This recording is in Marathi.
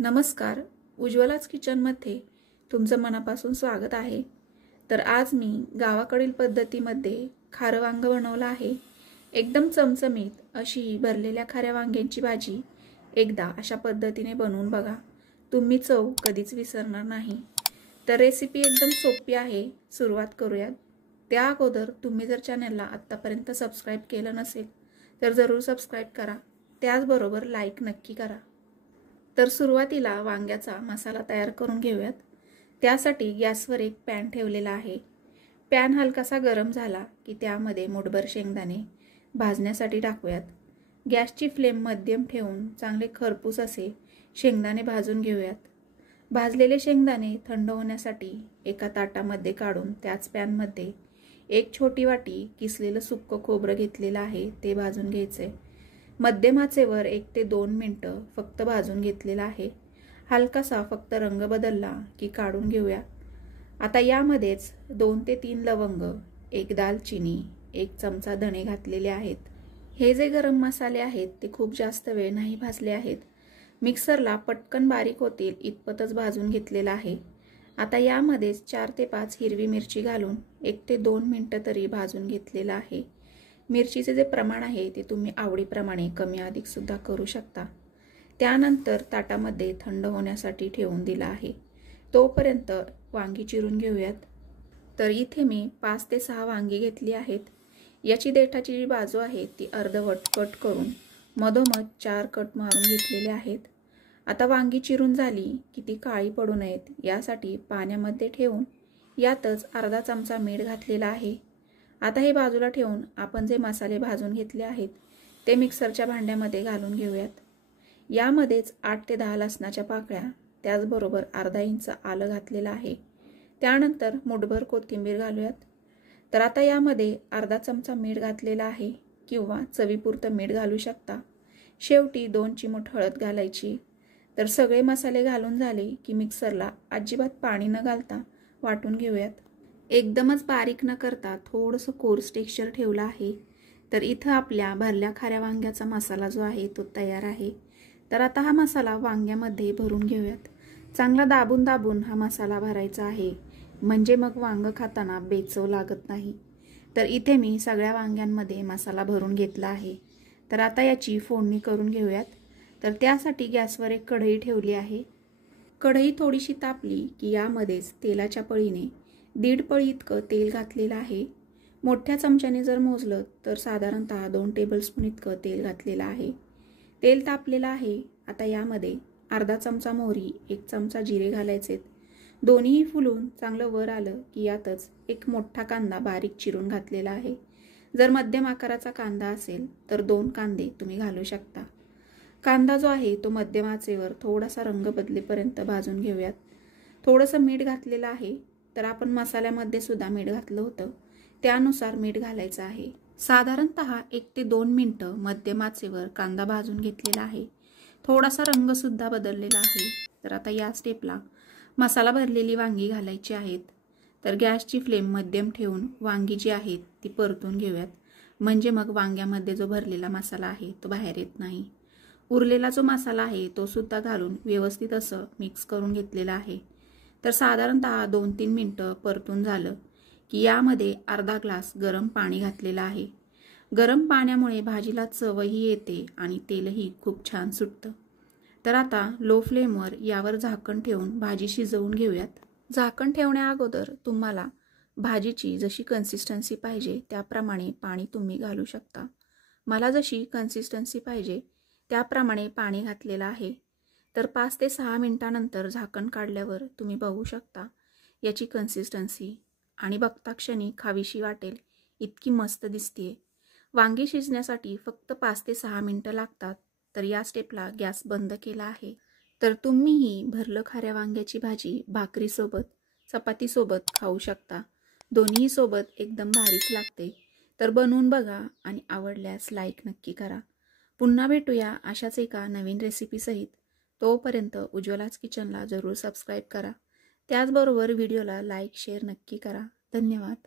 नमस्कार, उज्ज्वलाच किचनमध्ये तुमचं मनापासून स्वागत आहे। तर आज मी गावाकडील पद्धतीमध्ये खारं वांग बनवलं आहे। एकदम चमचमीत अशी भरलेल्या खाऱ्या वांग्यांची भाजी एकदा अशा पद्धतीने बनवून बघा, तुम्ही चव कधीच विसरणार नाही। तर रेसिपी एकदम सोपी आहे, सुरुवात करूयात। त्या अगोदर तुम्ही जर चॅनलला आत्तापर्यंत सबस्क्राइब केलं नसेल तर जरूर सबस्क्राइब करा, त्याचबरोबर लाईक नक्की करा। तर सुरुवातीला वांग्याचा मसाला तयार करून घेऊयात। त्यासाठी गॅसवर एक पॅन ठेवलेला आहे। पॅन हलकासा गरम झाला की त्यामध्ये मुठभर शेंगदाणे भाजण्यासाठी टाकूयात। गॅसची फ्लेम मध्यम ठेवून चांगले खरपूस असे शेंगदाणे भाजून घेऊयात। भाजलेले शेंगदाणे थंड होण्यासाठी एका ताटामध्ये काढून त्याच पॅनमध्ये एक छोटी वाटी किसलेलं सुक्क खोबरं घेतलेलं आहे, ते भाजून घ्यायचे। मध्यम आचेवर 1 ते 2 मिनिटं फक्त भाजून घेतलेला आहे। हलकासा फक्त रंग बदलला की काढून घेऊया। आता यामध्येच 2 ते 3 लवंग, 1 दालचिनी, 1 चमचा धणे घातलेले आहेत। हे जे गरम मसाले आहेत ते खूप जास्त वेळ नाही भाजले आहेत, मिक्सरला पटकन बारीक होतील इतपतच भाजून घेतलेला आहे। आता यामध्येच 4 ते 5 हिरवी मिरची घालून 1 ते 2 मिनिटं तरी भाजून घेतलेला आहे। मिरचीचे जे प्रमाण आहे ते तुम्ही आवडीप्रमाणे कमी अधिक सुद्धा करू शकता। त्यानंतर ताटामध्ये थंड होण्यासाठी ठेवून दिला आहे। तोपर्यंत वांगी चिरून घेऊयात। तर इथे मी 5 ते 6 वांगी घेतली आहेत। याची देठाची जी बाजू आहे ती अर्धवट कट करून मधोमध 4 कट मारून घेतलेले आहेत। आता वांगी चिरून झाली की ती काळी पडू नयेत यासाठी पाण्यामध्ये ठेवून यातच अर्धा चमचा मीठ घातलेला आहे। आता हे बाजूला ठेवून आपण जे मसाले भाजून घेतले आहेत ते मिक्सरच्या भांड्यामध्ये घालून घेऊयात। यामध्येच 8 ते 10 लसणाच्या पाकळ्या, त्याचबरोबर अर्धा इंच आलं घातलेलं आहे। त्यानंतर मुठभर कोथिंबीर घालूयात। तर आता यामध्ये अर्धा चमचा मीठ घातलेला आहे किंवा चवीपुरतं मीठ घालू शकता। शेवटी 2 चिमूट हळद घालायची। तर सगळे मसाले घालून झाले की मिक्सरला अजिबात पाणी न घालता वाटून घेऊयात। एकदमच बारीक न करता थोडंसं कोर्स टेक्स्चर ठेवलं आहे। तर इथं आपल्या भरल्या खाऱ्या वांग्याचा मसाला जो आहे तो तयार आहे। तर आता हा मसाला वांग्यामध्ये भरून घेऊयात। चांगला दाबून दाबून हा मसाला भरायचा आहे, म्हणजे मग वांग खाताना बेचव लागत नाही। तर इथे मी सगळ्या वांग्यांमध्ये मसाला भरून घेतला आहे। तर आता याची फोडणी करून घेऊयात। तर त्यासाठी गॅसवर एक कढई ठेवली आहे। कढई थोडीशी तापली की यामध्येच तेलाच्या पळीने 1.5 पळी इतकं तेल घातलेलं आहे। मोठ्या चमच्याने जर मोजलं तर साधारणतः 2 टेबलस्पून इतकं तेल घातलेलं आहे। तेल तापलेलं आहे। आता यामध्ये अर्धा चमचा मोहरी, 1 चमचा जिरे घालायचेत। दोन्हीही फुलून चांगलं वर आलं की यातच एक मोठा कांदा बारीक चिरून घातलेला आहे। जर मध्यम आकाराचा कांदा असेल तर 2 कांदे तुम्ही घालू शकता। कांदा जो आहे तो मध्यम आचेवर थोडासा रंग बदलेपर्यंत भाजून घेऊयात। थोडंसं मीठ घातलेलं आहे। तर आपण मसाल्यामध्ये सुद्धा मीठ घातलं होतं, त्यानुसार मीठ घालायचं आहे। साधारणतः 1 ते 2 मिनिटं मध्यम आचेवर कांदा भाजून घेतलेला आहे। थोडासा रंग सुद्धा बदललेला आहे। तर आता या स्टेपला मसाला भरलेली वांगी घालायची आहेत। तर गॅसची फ्लेम मध्यम ठेवून वांगी जी आहेत ती परतून घेऊयात, म्हणजे मग वांग्यामध्ये जो भरलेला मसाला आहे तो बाहेर येत नाही। उरलेला जो मसाला आहे तो सुद्धा घालून व्यवस्थित असं मिक्स करून घेतलेला आहे। तर साधारणतः 2-3 मिनिटं परतून झालं की यामध्ये अर्धा ग्लास गरम पाणी घातलेलं आहे। गरम पाण्यामुळे भाजीला चवही येते आणि तेलही खूप छान सुटतं। तर आता लो फ्लेमवर यावर झाकण ठेवून भाजी शिजवून घेऊयात। झाकण ठेवण्या अगोदर तुम्हाला भाजीची जशी कन्सिस्टन्सी पाहिजे त्याप्रमाणे पाणी तुम्ही घालू शकता। मला जशी कन्सिस्टन्सी पाहिजे त्याप्रमाणे पाणी घातलेलं आहे। तर 5 ते 6 मिनिटांनंतर झाकण काढल्यावर तुम्ही बघू शकता याची कन्सिस्टन्सी, आणि बघता क्षणी खावीशी वाटेल इतकी मस्त दिसते। वांगी शिजण्यासाठी फक्त 5 ते 6 मिनिटं लागतात। तर या स्टेपला गॅस बंद केला आहे। तर तुम्हीही भरलं खाऱ्या वांग्याची भाजी भाकरीसोबत, चपातीसोबत खाऊ शकता। दोन्ही सोबत एकदम भारीच लागते। तर बनवून बघा आणि आवडल्यास लाईक नक्की करा। पुन्हा भेटूया अशाच एका नवीन रेसिपीसहित। तोपर्यंत उज्ज्वलाच किचनला जरूर सबस्क्राईब करा, त्याचबरोबर व्हिडिओला लाईक शेअर नक्की करा। धन्यवाद।